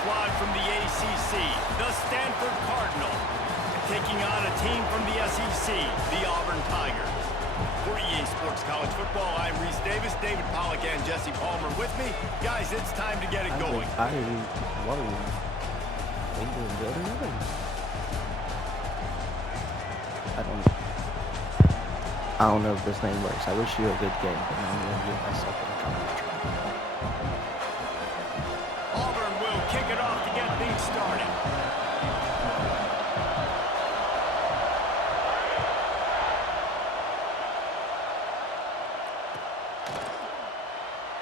squad from the ACC, the Stanford Cardinal, taking on a team from the SEC, the Auburn Tigers. For EA Sports College Football, I'm Reese Davis, David Pollack, and Jesse Palmer with me. Guys, it's time to get it going. I don't know if this name works. I wish you a good game, but I'm going to get myself in a couple. Auburn will kick it off to get things started.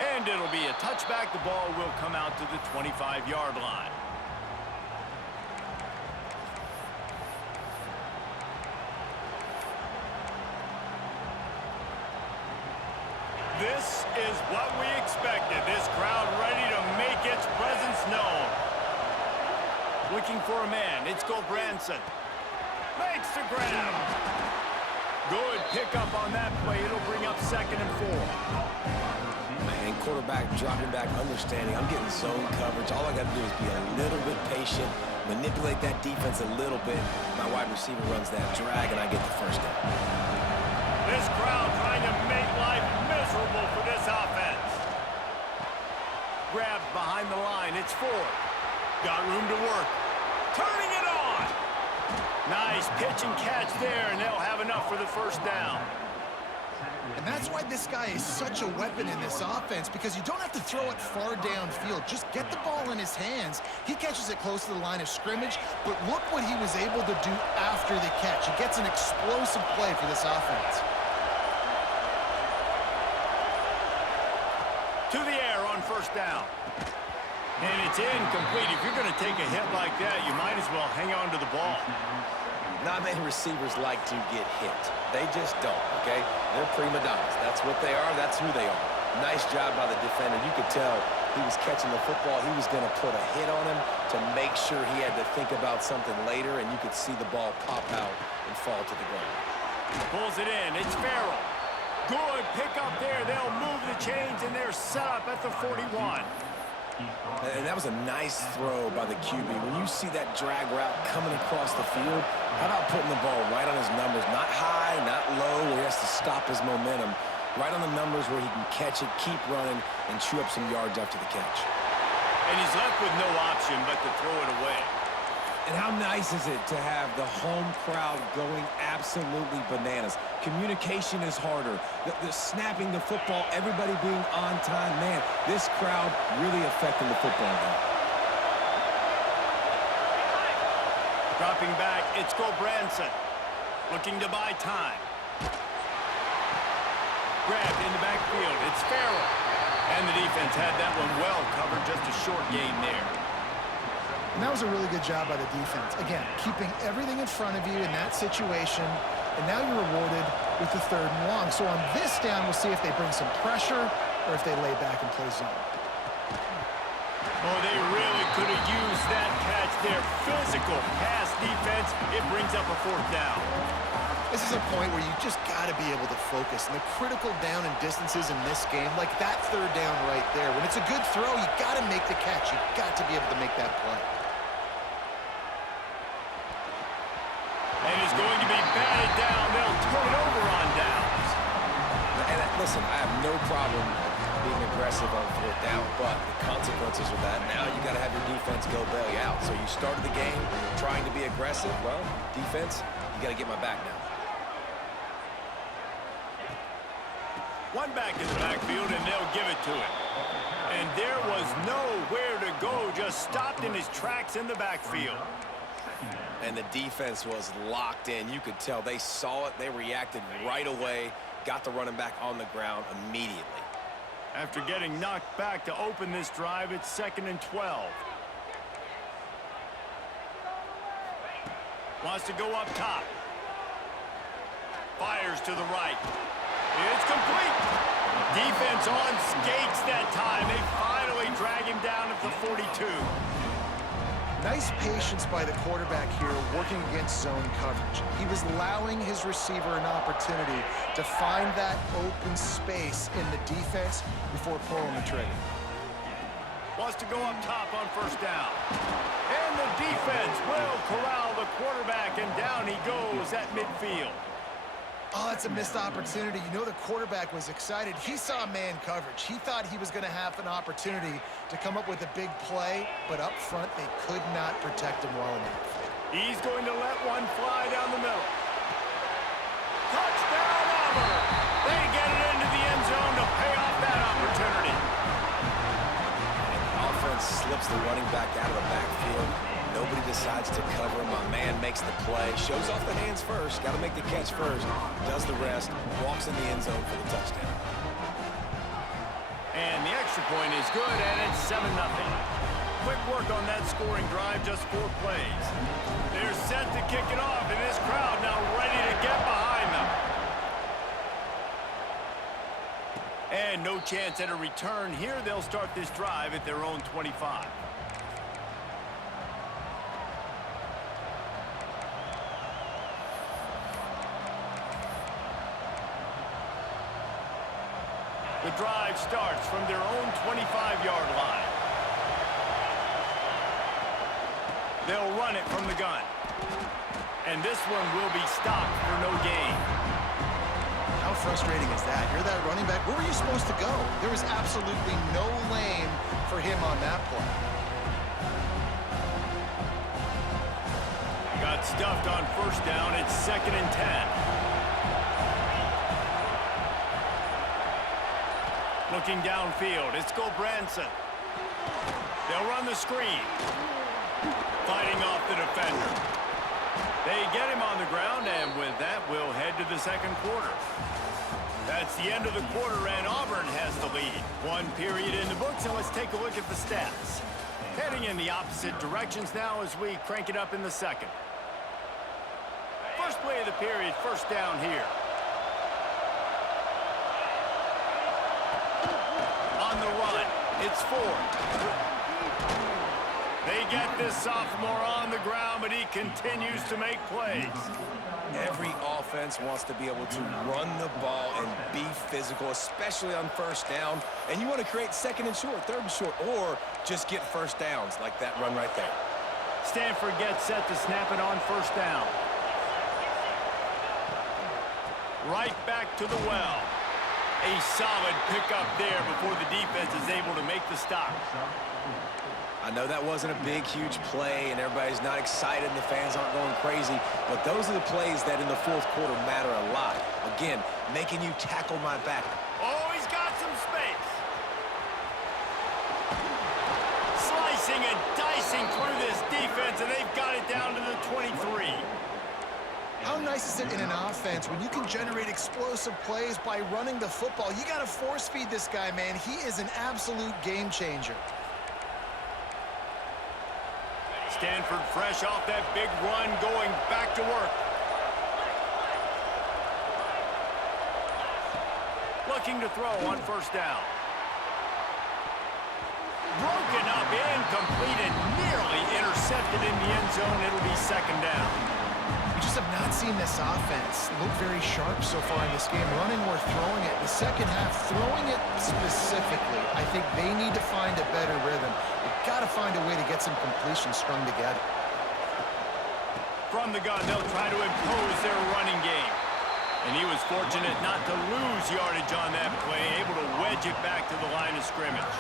And it'll be a touchback. The ball will come out to the 25-yard line. This is what we expected. This crowd ready to make its presence known. Looking for a man. It's Branson. Makes the grab. Good pickup on that play. It'll bring up 2nd and 4. Man, quarterback dropping back, understanding. I'm getting zone coverage. All I got to do is be a little bit patient, manipulate that defense a little bit. My wide receiver runs that drag, and I get the first down. This crowd trying to make life miserable for this offense. Grabbed behind the line. It's Ford. Got room to work. Turning it on. Nice pitch and catch there, and they'll have enough for the first down. And that's why this guy is such a weapon in this offense, because you don't have to throw it far downfield. Just get the ball in his hands. He catches it close to the line of scrimmage, but look what he was able to do after the catch. He gets an explosive play for this offense. To the air on first down. And it's incomplete. If you're going to take a hit like that, you might as well hang on to the ball. Not many receivers like to get hit. They just don't, okay? They're prima donnas. That's what they are. That's who they are. Nice job by the defender. You could tell he was catching the football. He was going to put a hit on him to make sure he had to think about something later, and you could see the ball pop out and fall to the ground. Pulls it in. It's Farrell. Good pickup there. They'll move the chains, and they're set up at the 41. And that was a nice throw by the QB. When you see that drag route coming across the field, how about putting the ball right on his numbers? Not high, not low, where he has to stop his momentum. Right on the numbers where he can catch it, keep running, and chew up some yards after the catch. And he's left with no option but to throw it away. And how nice is it to have the home crowd going absolutely bananas? Communication is harder. The snapping the football, everybody being on time. Man, this crowd really affecting the football game. Dropping back, it's Branson. Looking to buy time. Grabbed in the backfield, it's Farrell. And the defense had that one well covered, just a short gain there. And that was a really good job by the defense. Again, keeping everything in front of you in that situation, and now you're rewarded with the 3rd and long. So on this down, we'll see if they bring some pressure or if they lay back and play zone. Oh, they really could have used that catch there. Physical pass defense. It brings up a 4th down. This is a point where you just got to be able to focus. And the critical down and distances in this game, like that 3rd down right there, when it's a good throw, you got to make the catch. You got to be able to make that play. And it's going to be batted down. They'll turn it over on downs. And listen, I have no problem being aggressive on 4th down, but the consequences of that, now you got to have your defense go bail you out. So you started the game trying to be aggressive. Well, defense, you got to get my back now. One back in the backfield, and they'll give it to him. And there was nowhere to go, just stopped in his tracks in the backfield. And the defense was locked in. You could tell they saw it. They reacted right away, got the running back on the ground immediately. After getting knocked back to open this drive, it's 2nd and 12. Wants to go up top. Fires to the right. It's complete. Defense on skates that time. They finally drag him down at the 42. Nice patience by the quarterback here working against zone coverage. He was allowing his receiver an opportunity to find that open space in the defense before pulling the trigger. Wants to go up top on first down. And the defense will corral the quarterback, and down he goes at midfield. Oh, that's a missed opportunity. You know the quarterback was excited. He saw man coverage. He thought he was going to have an opportunity to come up with a big play, but up front they could not protect him well enough. He's going to let one fly down the middle. Touchdown, Auburn! They get it into the end zone to pay off that opportunity. And the offense slips the running back out of the backfield. Nobody decides to cover him. My man makes the play. Shows off the hands first. Got to make the catch first. Does the rest. Walks in the end zone for the touchdown. And the extra point is good, and it's 7-0. Quick work on that scoring drive, just 4 plays. They're set to kick it off, and this crowd now ready to get behind them. And no chance at a return here. They'll start this drive at their own 25. The drive starts from their own 25-yard line. They'll run it from the gun. And this one will be stopped for no gain. How frustrating is that? You're that running back. Where were you supposed to go? There was absolutely no lane for him on that play. Got stuffed on first down. It's 2nd and 10. Looking downfield, it's Branson. They'll run the screen. Fighting off the defender. They get him on the ground, and with that, we'll head to the second quarter. That's the end of the quarter, and Auburn has the lead. 1 period in the books, and let's take a look at the stats. Heading in the opposite directions now as we crank it up in the second. First play of the period, first down here. On the run, it's 4. They get this sophomore on the ground, but he continues to make plays. Every offense wants to be able to run the ball and be physical, especially on first down. And you want to create 2nd and short, 3rd and short, or just get first downs like that run right there. Stanford gets set to snap it on first down. Right back to the well. A solid pickup there before the defense is able to make the stop. I know that wasn't a big, huge play, and everybody's not excited, and the fans aren't going crazy, but those are the plays that in the 4th quarter matter a lot. Again, making you tackle my back. Oh, he's got some space. Slicing and dicing through this defense, and they've got it down to the 23. How nice is it in an offense when you can generate explosive plays by running the football? You got to force feed this guy, man. He is an absolute game changer. Stanford fresh off that big run, going back to work. Looking to throw on first down. Broken up, incomplete, and nearly intercepted in the end zone. It'll be 2nd down. We just have not seen this offense look very sharp so far in this game, running or throwing it. The second half, throwing it specifically, I think they need to find a better rhythm. They've got to find a way to get some completions strung together. From the gun, they'll try to impose their running game. And he was fortunate not to lose yardage on that play, able to wedge it back to the line of scrimmage.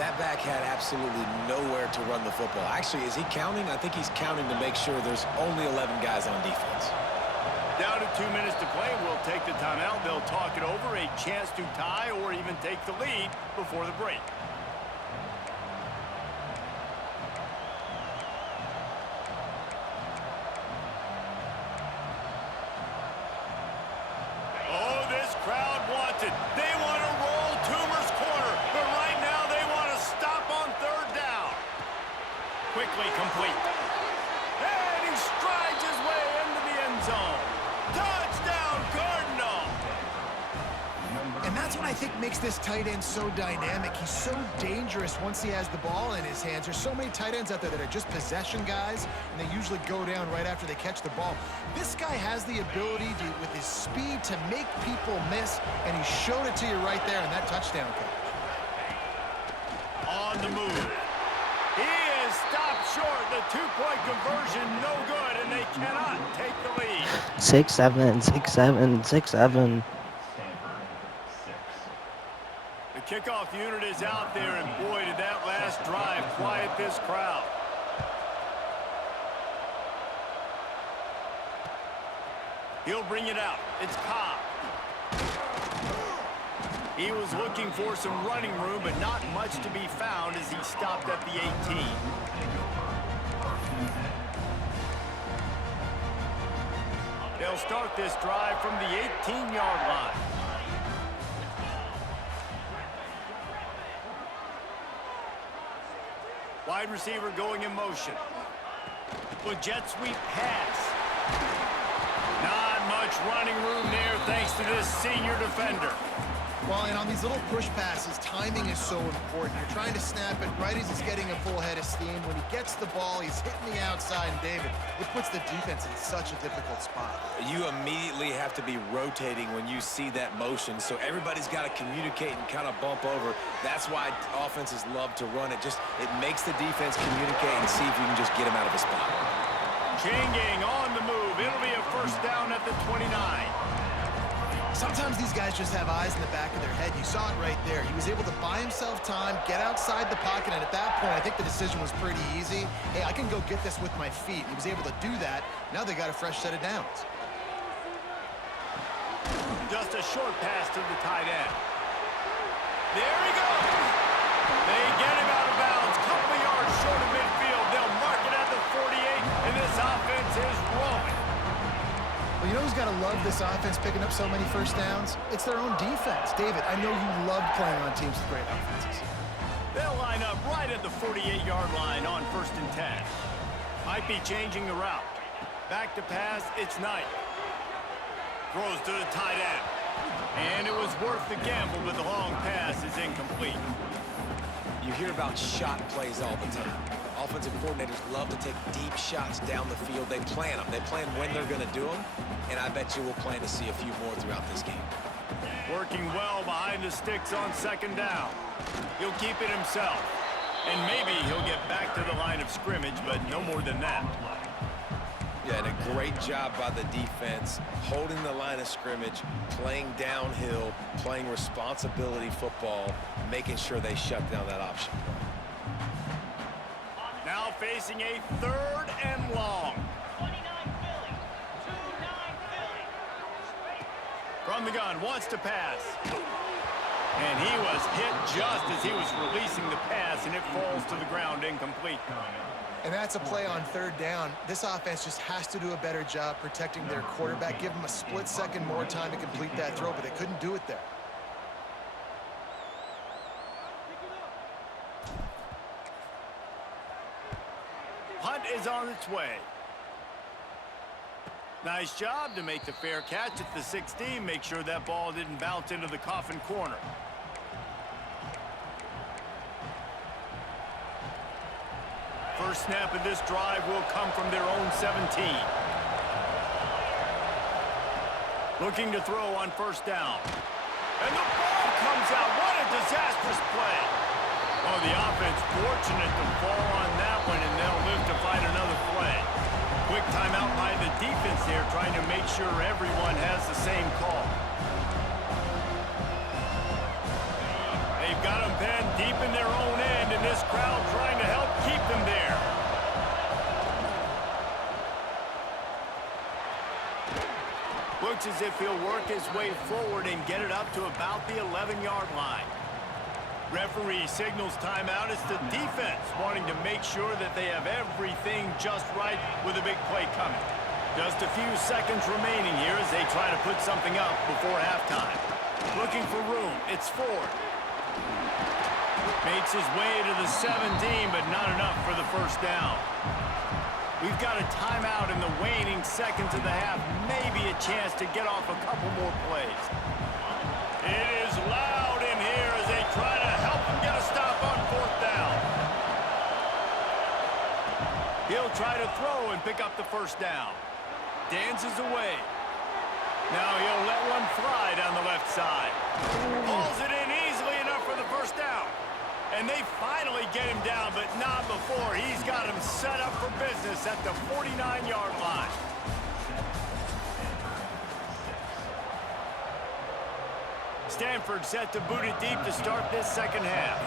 That back had absolutely nowhere to run the football. Actually, is he counting? I think he's counting to make sure there's only 11 guys on defense. Down to 2 minutes to play. We'll take the timeout. They'll talk it over. A chance to tie or even take the lead before the break. Oh, this crowd wants it. They want to roll Toomer's corner, but right now they want to stop on 3rd down. Quickly complete. And he strides his way into the end zone. Touchdown, Cardinal! And that's what I think makes this tight end so dynamic. He's so dangerous once he has the ball in his hands. There's so many tight ends out there that are just possession guys, and they usually go down right after they catch the ball. This guy has the ability to, with his speed, to make people miss, and he showed it to you right there in that touchdown catch. on the move. He is stopped short. The two-point conversion, no good, and they cannot take the lead. 6-7, 6-7, 6-7. The kickoff unit is out there, and boy, did that last drive quiet this crowd. He'll bring it out. It's Cobb. He was looking for some running room, but not much to be found as he stopped at the 18. They'll start this drive from the 18-yard line. Wide receiver going in motion. With jet sweep pass. Not much running room there thanks to this senior defender. Well, and on these little push passes, timing is so important. You're trying to snap it right as he's getting a full head of steam. When he gets the ball, he's hitting the outside, and David, it puts the defense in such a difficult spot. You immediately have to be rotating when you see that motion, so everybody's got to communicate and kind of bump over. That's why offenses love to run it. It makes the defense communicate and see if you can just get him out of a spot. Chain gang on the move. It'll be a first down at the 29. Sometimes these guys just have eyes in the back of their head. You saw it right there. He was able to buy himself time, get outside the pocket, and at that point, I think the decision was pretty easy. Hey, I can go get this with my feet. He was able to do that. Now they got a fresh set of downs. Just a short pass to the tight end. There he goes. They get him out of bounds. Couple of yards short of midfield. They'll mark it at the 48, and this offense is rolling. Well, you know who's got to love this offense picking up so many first downs? It's their own defense. David, I know you love playing on teams with great offenses. They'll line up right at the 48-yard line on 1st and 10. Might be changing the route. Back to pass, it's Knight. Throws to the tight end. And it was worth the gamble, but the long pass is incomplete. You hear about shot plays all the time. Offensive coordinators love to take deep shots down the field. They plan them. They plan when they're going to do them, and I bet you we'll plan to see a few more throughout this game. Working well behind the sticks on 2nd down. He'll keep it himself. And maybe he'll get back to the line of scrimmage, but no more than that. Yeah, and a great job by the defense, holding the line of scrimmage, playing downhill, playing responsibility football, making sure they shut down that option play. Now facing a 3rd and long. From the gun, wants to pass. And he was hit just as he was releasing the pass, and it falls to the ground incomplete. And that's a play on 3rd down. This offense just has to do a better job protecting their quarterback. Give him a split second more time to complete that throw, but they couldn't do it there. Hunt is on its way. Nice job to make the fair catch at the 16. Make sure that ball didn't bounce into the coffin corner. First snap of this drive will come from their own 17. Looking to throw on 1st down. And the ball comes out. What a disastrous play. Oh, the offense fortunate to fall on that one, and they'll live to fight another play. Quick timeout by the defense here, trying to make sure everyone has the same call. They've got them penned deep in their own end, and this crowd trying to help keep them there. Looks as if he'll work his way forward and get it up to about the 11-yard line. Referee signals timeout. It's the defense wanting to make sure that they have everything just right with a big play coming. Just a few seconds remaining here as they try to put something up before halftime. Looking for room. It's Ford. Makes his way to the 17, but not enough for the first down. We've got a timeout in the waning seconds of the half. Maybe a chance to get off a couple more plays. It is loud in here as they try to help him get a stop on 4th down. He'll try to throw and pick up the first down. Dances away. Now he'll let one fly down the left side. Hauls it in easily enough for the first down. And they finally get him down, but not before. He's got him set up for business at the 49-yard line. Stanford set to boot it deep to start this second half.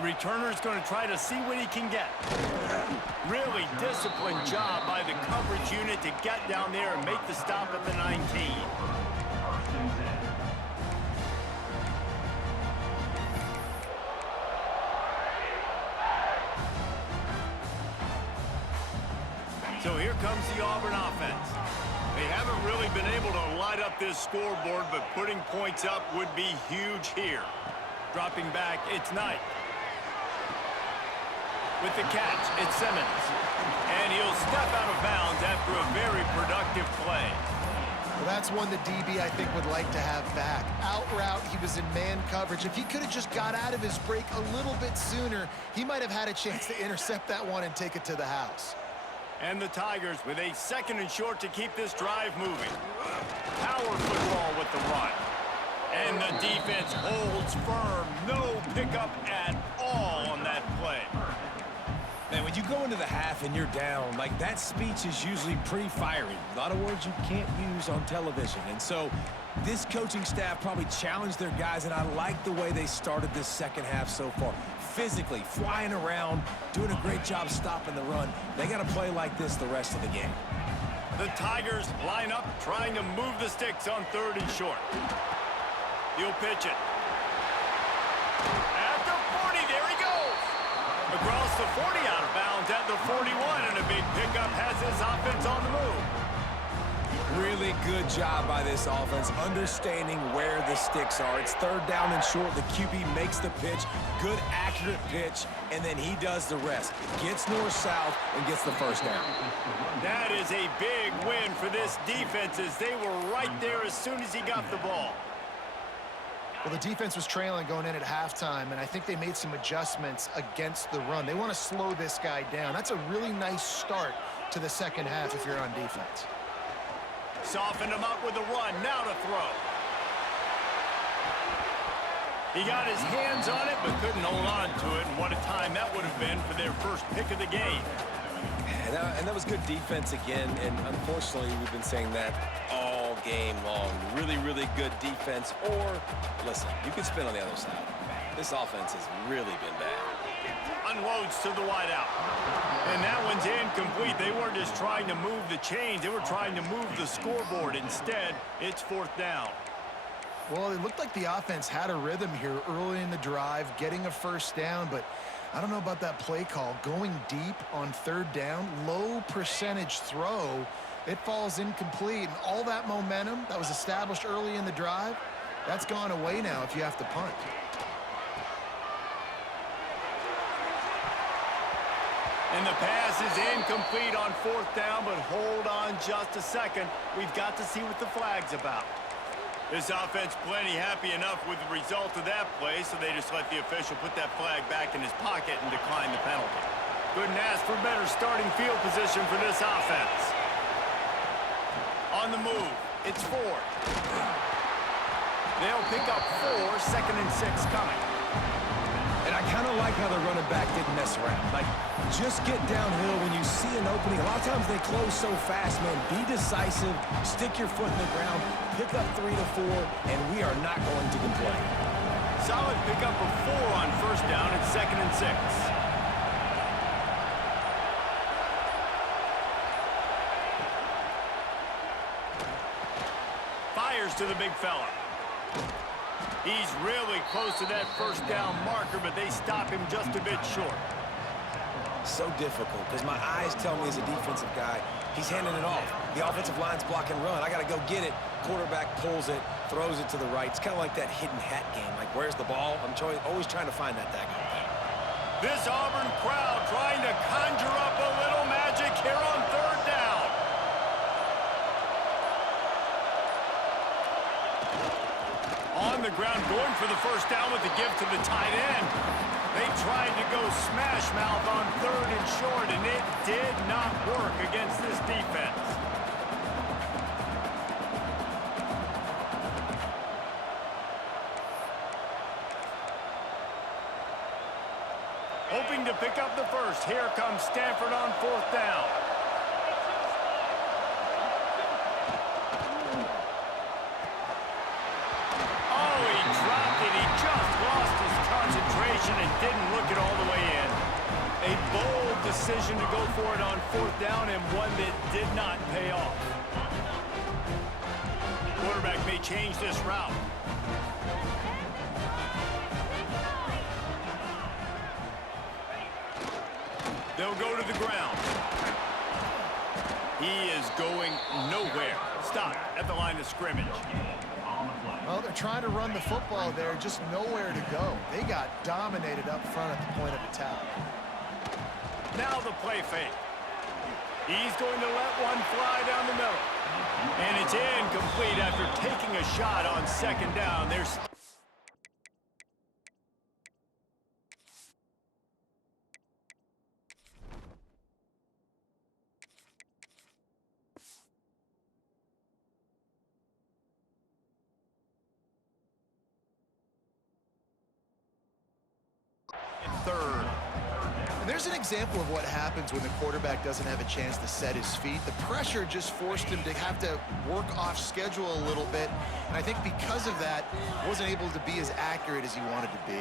Returner's going to try to see what he can get. Really disciplined job by the coverage unit to get down there and make the stop at the 19. So here comes the Auburn offense. They haven't really been able to light up this scoreboard, but putting points up would be huge here. Dropping back, it's Knight. With the catch, it's Simmons. And he'll step out of bounds after a very productive play. Well, that's one the DB, I think, would like to have back. Out route, he was in man coverage. If he could have just got out of his break a little bit sooner, he might have had a chance to intercept that one and take it to the house. And the Tigers with a 2nd and short to keep this drive moving. Power football with the run. And the defense holds firm. No pickup at all on that play. Man, when you go into the half and you're down, like, that speech is usually pretty fiery. A lot of words you can't use on television. And so this coaching staff probably challenged their guys, and I like the way they started this second half so far. Physically, flying around, doing a great job stopping the run. They got to play like this the rest of the game. The Tigers line up, trying to move the sticks on 3rd and short. He'll pitch it. At the 40, there he goes. Across the 40, out of bounds at the 41, and a big pickup has his offense on the move. Really good job by this offense, understanding where the sticks are. It's 3rd down and short. The QB makes the pitch. Good, accurate pitch, and then he does the rest. Gets north-south and gets the 1st down. That is a big win for this defense, as they were right there as soon as he got the ball. Well, the defense was trailing going in at halftime, and I think they made some adjustments against the run. They want to slow this guy down. That's a really nice start to the second half if you're on defense. Softened him up with a run, now to throw. He got his hands on it, but couldn't hold on to it, and what a time that would have been for their first pick of the game. And that was good defense again, and unfortunately, we've been saying that all game long. Really, really good defense, or, listen, you can spin on the other side. This offense has really been bad. Unloads to the wideout. And that one's incomplete. They weren't just trying to move the chains. They were trying to move the scoreboard. Instead, it's 4th down. Well, it looked like the offense had a rhythm here early in the drive, getting a 1st down, but I don't know about that play call. Going deep on 3rd down, low percentage throw, it falls incomplete. And all that momentum that was established early in the drive, that's gone away now if you have to punt. And the pass is incomplete on 4th down, but hold on just a second. We've got to see what the flag's about. This offense plenty happy enough with the result of that play, so they just let the official put that flag back in his pocket and decline the penalty. Couldn't ask for better starting field position for this offense. On the move, it's 4. They'll pick up 4, 2nd and 6 coming. And I kind of like how the running back didn't mess around. Like, just get downhill when you see an opening. A lot of times they close so fast, man. Be decisive, stick your foot in the ground, pick up 3 to 4, and we are not going to complain. Solid pickup of 4 on 1st down and 2nd and 6. Fires to the big fella. He's really close to that 1st down marker, but they stop him just a bit short. So difficult, because my eyes tell me as a defensive guy, he's handing it off. The offensive line's block and run. I got to go get it. Quarterback pulls it, throws it to the right. It's kind of like that hidden hat game. Like, where's the ball? I'm always trying to find that daggone thing. This Auburn crowd trying to conjure up a little magic here on 3rd down. On the ground, going for the 1st down with the give to the tight end. They tried to go smash mouth on 3rd and short, and it did not work against this defense. Hoping to pick up the first. Here comes Stanford on 4th down. Oh, he dropped it. He just lost his concentration and didn't look it all the way in. A bold decision to go for it on 4th down and one that did not pay off. Quarterback may change this route. They'll go to the ground. He is going nowhere. Stop at the line of scrimmage. Well, they're trying to run the football there, just nowhere to go. They got dominated up front at the point of attack. Now the play fake. He's going to let one fly down the middle. And it's incomplete after taking a shot on 2nd down. There's third. And there's an example of what happens when the quarterback doesn't have a chance to set his feet. The pressure just forced him to have to work off schedule a little bit. And I think because of that, wasn't able to be as accurate as he wanted to be.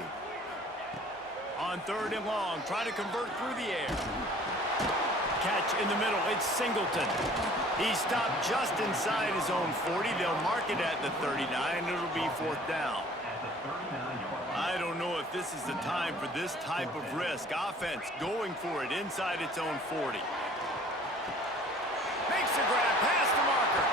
On 3rd and long, trying to convert through the air. Catch in the middle, it's Singleton. He stopped just inside his own 40. They'll mark it at the 39. It'll be 4th down. I don't know if this is the time for this type of risk. Offense going for it inside its own 40. Makes the grab past the marker.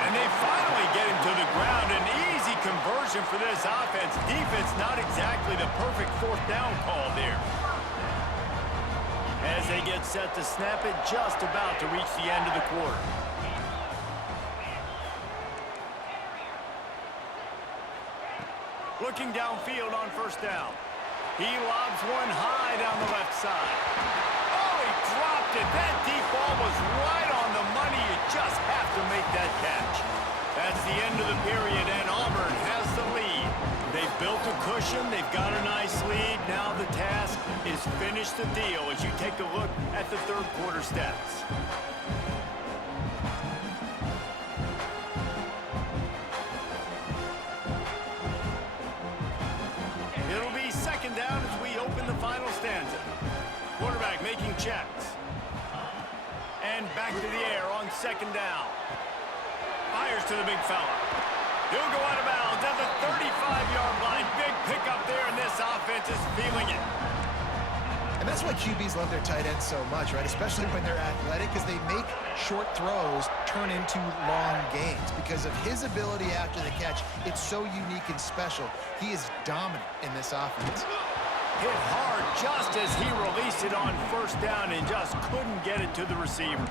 And they finally get him to the ground. An easy conversion for this offense. Defense not exactly the perfect 4th down call there. As they get set to snap it, just about to reach the end of the quarter. Looking downfield on 1st down. He lobs one high down the left side. Oh, he dropped it. That deep ball was right on the money. You just have to make that catch. That's the end of the period, and Auburn has the lead. They've built a cushion. They've got a nice lead. Now the task is finish the deal as you take a look at the 3rd quarter stats. It'll be 2nd down as we open the final stanza. Quarterback making checks. And back to the air on 2nd down. Fires to the big fella. He'll go out of bounds at the 35-yard line. Big pickup there, and this offense is feeling it. And that's why QBs love their tight ends so much, right? Especially when they're athletic, because they make short throws turn into long gains. Because of his ability after the catch, it's so unique and special. He is dominant in this offense. Hit hard just as he released it on 1st down and just couldn't get it to the receiver.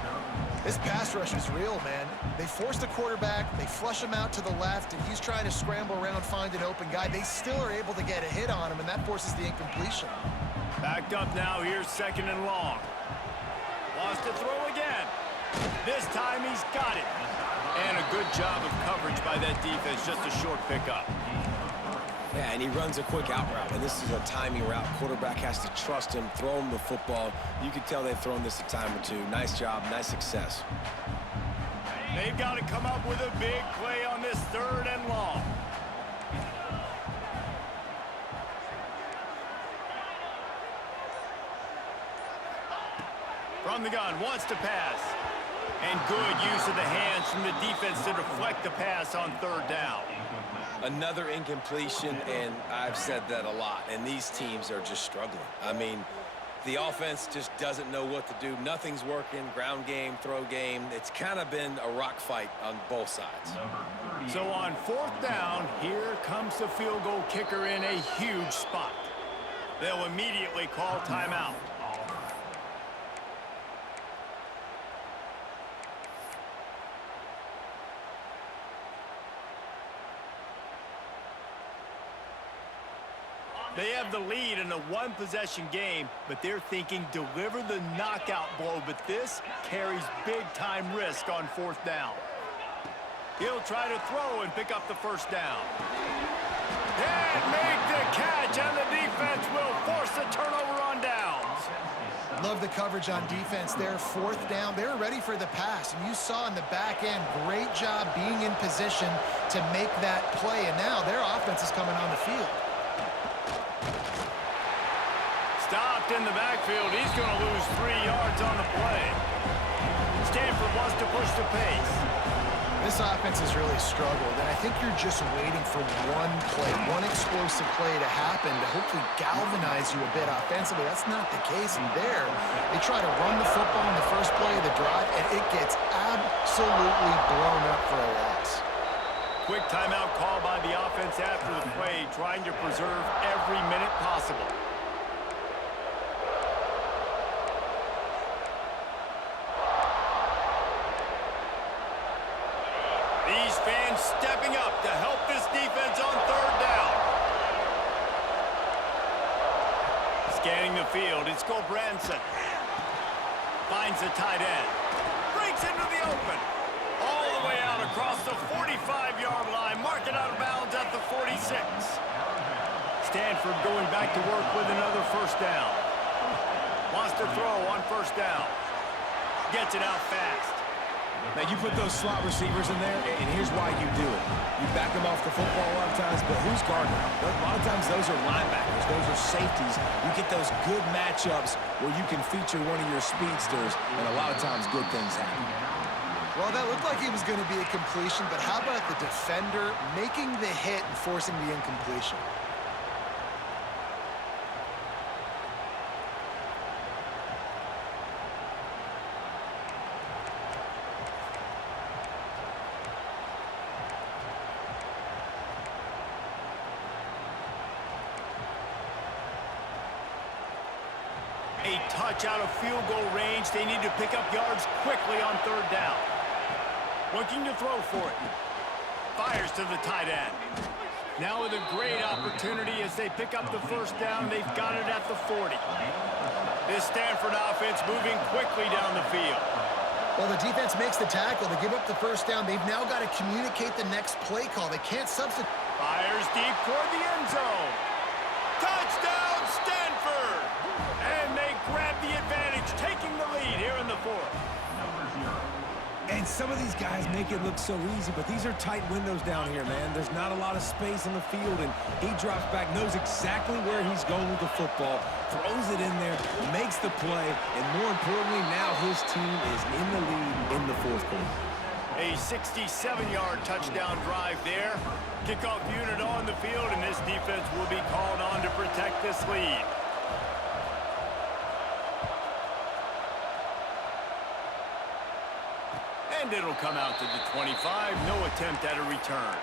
This pass rush is real, man. They force the quarterback, they flush him out to the left, and he's trying to scramble around, find an open guy. They still are able to get a hit on him, and that forces the incompletion. Backed up now, here's 2nd and long. Lost to throw again. This time he's got it. And a good job of coverage by that defense, just a short pickup. Yeah, and he runs a quick out route, and this is a timing route. Quarterback has to trust him, throw him the football. You can tell they've thrown this a time or two. Nice job, nice success. They've got to come up with a big play on this 3rd and long. From the gun, wants to pass. And good use of the hands from the defense to deflect the pass on 3rd down. Another incompletion, and I've said that a lot, and these teams are just struggling. I mean, the offense just doesn't know what to do. Nothing's working, ground game, throw game. It's kind of been a rock fight on both sides. So on 4th down, here comes the field goal kicker in a huge spot. They'll immediately call timeout. They have the lead in a one-possession game, but they're thinking deliver the knockout blow, but this carries big-time risk on 4th down. He'll try to throw and pick up the 1st down. And make the catch, and the defense will force the turnover. the coverage on defense there. Fourth down. They were ready for the pass. And you saw in the back end, great job being in position to make that play. And now their offense is coming on the field. Stopped in the backfield. He's going to lose 3 yards on the play. Stanford wants to push the pace. This offense has really struggled, and I think you're just waiting for one play, one explosive play to happen to hopefully galvanize you a bit offensively. That's not the case, and there, they try to run the football in the first play of the drive, and it gets absolutely blown up for a loss. Quick timeout call by the offense after the play, trying to preserve every minute possible. These fans stepping up to help this defense on third down. Scanning the field, it's Branson. Finds the tight end. Breaks into the open. All the way out across the 45-yard line. Marking out of bounds at the 46. Stanford going back to work with another first down. Wants to throw on first down. Gets it out fast. Now, you put those slot receivers in there, and here's why you do it. You back them off the football a lot of times, but who's guarding them? A lot of times those are linebackers. Those are safeties. You get those good matchups where you can feature one of your speedsters, and a lot of times good things happen. Well, that looked like it was going to be a completion, but how about the defender making the hit and forcing the incompletion? A touch out of field goal range. They need to pick up yards quickly on third down. Looking to throw for it. Fires to the tight end. Now with a great opportunity as they pick up the first down. They've got it at the 40. This Stanford offense moving quickly down the field. Well, the defense makes the tackle. They give up the first down. They've now got to communicate the next play call. They can't substitute. Fires deep toward the end zone. Touchdown, Stanford! And they grab the advantage, taking the lead here in the fourth. And some of these guys make it look so easy, but these are tight windows down here, man. There's not a lot of space on the field, and he drops back, knows exactly where he's going with the football, throws it in there, makes the play, and more importantly, now his team is in the lead in the fourth quarter. A 67-yard touchdown drive there. Kickoff unit on the field, and this defense will be called on to protect this lead. And it'll come out to the 25. No attempt at a return.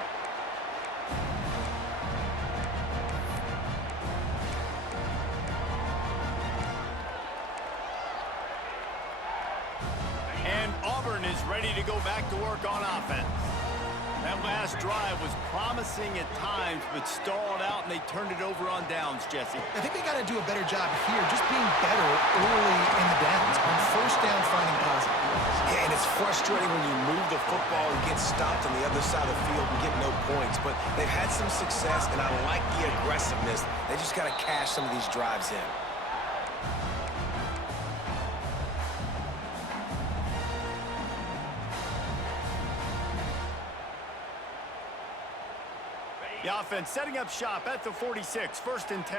And Auburn is ready to go back to work on offense. That last drive was promising at times, but stalled out, and they turned it over on downs, Jesse. I think they got to do a better job here, just being better early in the downs. On first down, finding positive. Yeah, and it's frustrating when you move the football and get stopped on the other side of the field and get no points. But they've had some success, and I like the aggressiveness. They just got to cash some of these drives in. The offense setting up shop at the 46, 1st and 10.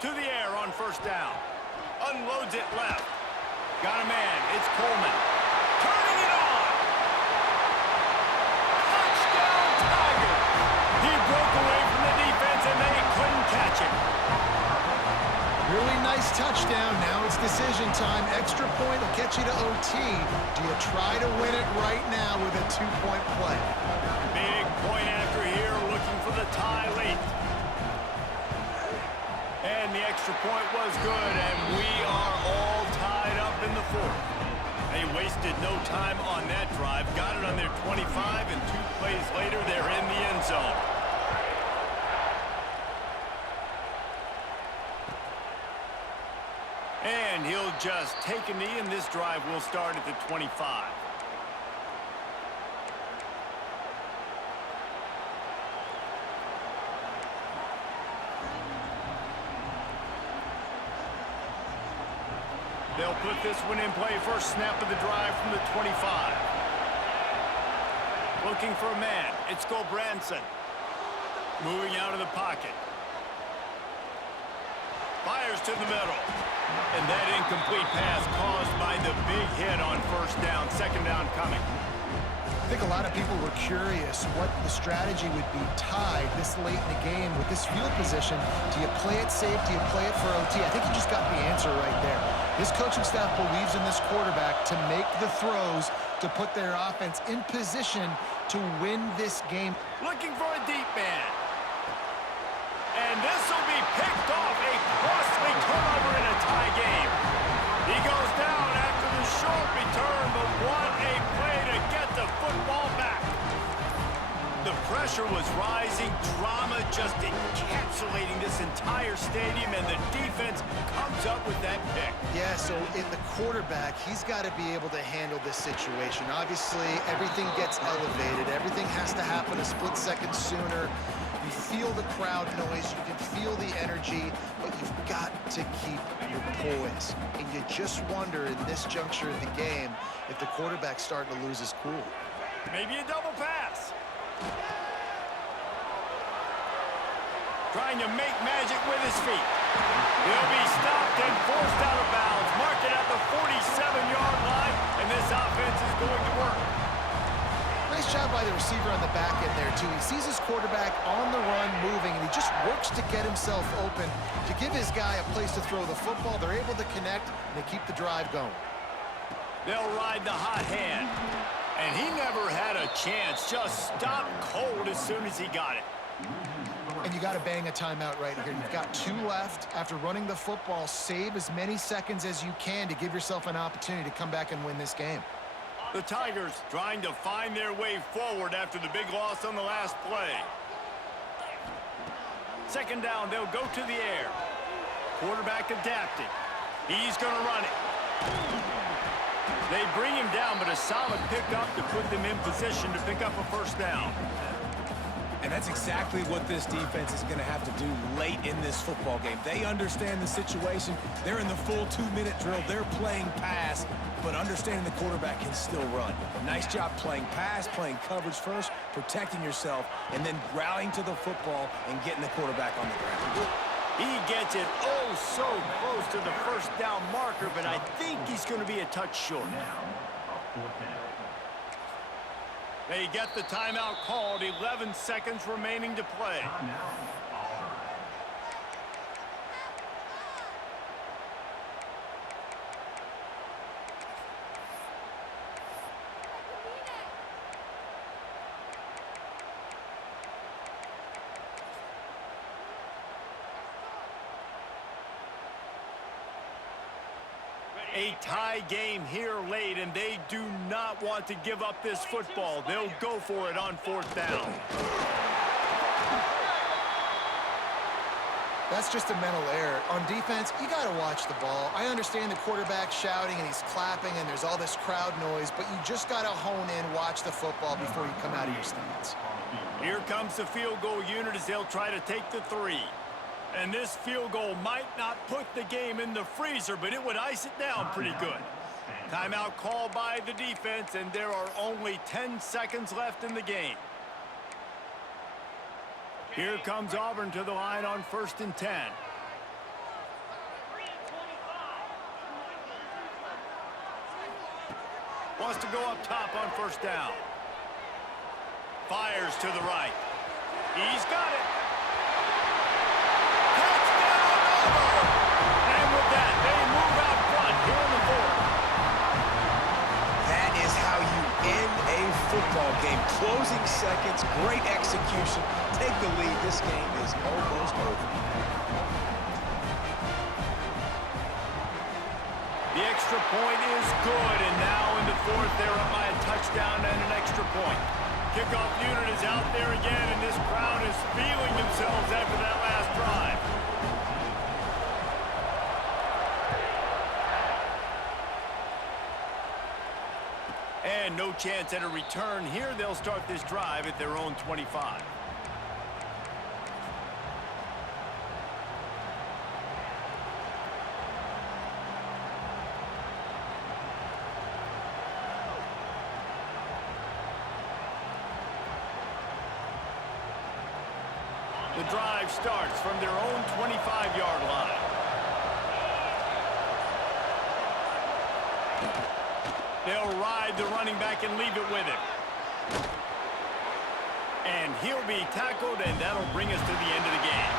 To the air on first down. Unloads it left. Got a man. It's Coleman. Turning it on. Touchdown, Tigers. He broke away from the defense, and they couldn't catch him. Really nice touchdown. Now it's decision time. Extra point will get you to OT. Do you try to win it right now with a 2-point play? Big point after here, looking for the tie late. And the extra point was good, and we are all tied up in the fourth. They wasted no time on that drive. Got it on their 25, and 2 plays later, they're in the end zone. And he'll just take a knee, and this drive will start at the 25. They'll put this one in play. First snap of the drive from the 25. Looking for a man. It's Branson. Moving out of the pocket. Fires to the middle. And that incomplete pass caused by the big hit on first down. Second down coming. I think a lot of people were curious what the strategy would be tied this late in the game with this field position. Do you play it safe? Do you play it for OT? I think you just got the answer right there. This coaching staff believes in this quarterback to make the throws to put their offense in position to win this game. Looking for a deep man. And this will be picked off. A costly turnover in a tie game. He goes down after the short return, but what a play to get the football back. The pressure was rising, drama just encapsulating this entire stadium, and the defense comes up with that pick. Yeah, so in the quarterback, he's got to be able to handle this situation. Obviously, everything gets elevated. Everything has to happen a split second sooner. You feel the crowd noise, you can feel the energy, but you've got to keep your poise. And you just wonder in this juncture of the game if the quarterback's starting to lose his cool. Maybe a double pass. Trying to make magic with his feet. He'll be stopped and forced out of bounds. Mark it at the 47-yard line, and this offense is going to work. Nice job by the receiver on the back end there, too. He sees his quarterback on the run moving, and he just works to get himself open to give his guy a place to throw the football. They're able to connect, and they keep the drive going. They'll ride the hot hand. And he never had a chance. Just stopped cold as soon as he got it. And you got to bang a timeout right here. You've got 2 left. After running the football, save as many seconds as you can to give yourself an opportunity to come back and win this game. The Tigers trying to find their way forward after the big loss on the last play. Second down, they'll go to the air. Quarterback adapting. He's going to run it. They bring him down, but a solid pickup to put them in position to pick up a first down. And that's exactly what this defense is going to have to do late in this football game. They understand the situation. They're in the full 2-minute drill. They're playing pass, but understanding the quarterback can still run. Nice job playing pass, playing coverage first, protecting yourself, and then rallying to the football and getting the quarterback on the ground. He gets it oh so close to the first down marker, but I think he's going to be a touch short. They get the timeout called. 11 seconds remaining to play. A tie game here late, and they do not want to give up this football. They'll go for it on fourth down. That's just a mental error. On defense, you got to watch the ball. I understand the quarterback shouting and he's clapping and there's all this crowd noise, but you just got to hone in, watch the football before you come out of your stance. Here comes the field goal unit as they'll try to take the 3. And this field goal might not put the game in the freezer, but it would ice it down pretty good. Timeout called by the defense, and there are only 10 seconds left in the game. Here comes Auburn to the line on 1st and 10. Wants to go up top on first down. Fires to the right. He's got it. And with that, they move out front here in the 4th. That is how you end a football game. Closing seconds, great execution. Take the lead. This game is almost over. The extra point is good, and now in the 4th, they're up by a touchdown and an extra point. Kickoff unit is out there again, and this crowd is feeling themselves after that last drive. And no chance at a return here. They'll start this drive at their own 25. The drive starts from their own 25-yard line. They'll ride the running back and leave it with him. And he'll be tackled, and that'll bring us to the end of the game.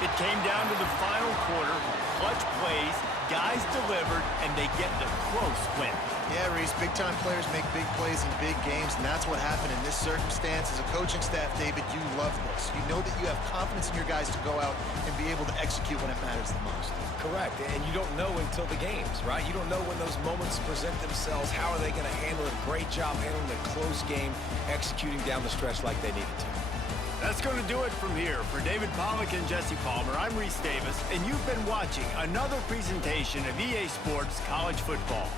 It came down to the final quarter. Clutch plays, guys delivered, and they get the close win. Yeah, Reese, big-time players make big plays in big games, and that's what happened in this circumstance. As a coaching staff, David, you love this. You know that you have confidence in your guys to go out and be able to execute when it matters the most. Correct, and you don't know until the games, right? You don't know when those moments present themselves. How are they going to handle it? Great job handling a close game, executing down the stretch like they needed to. That's going to do it from here. For David Pollack and Jesse Palmer, I'm Reese Davis, and you've been watching another presentation of EA Sports College Football.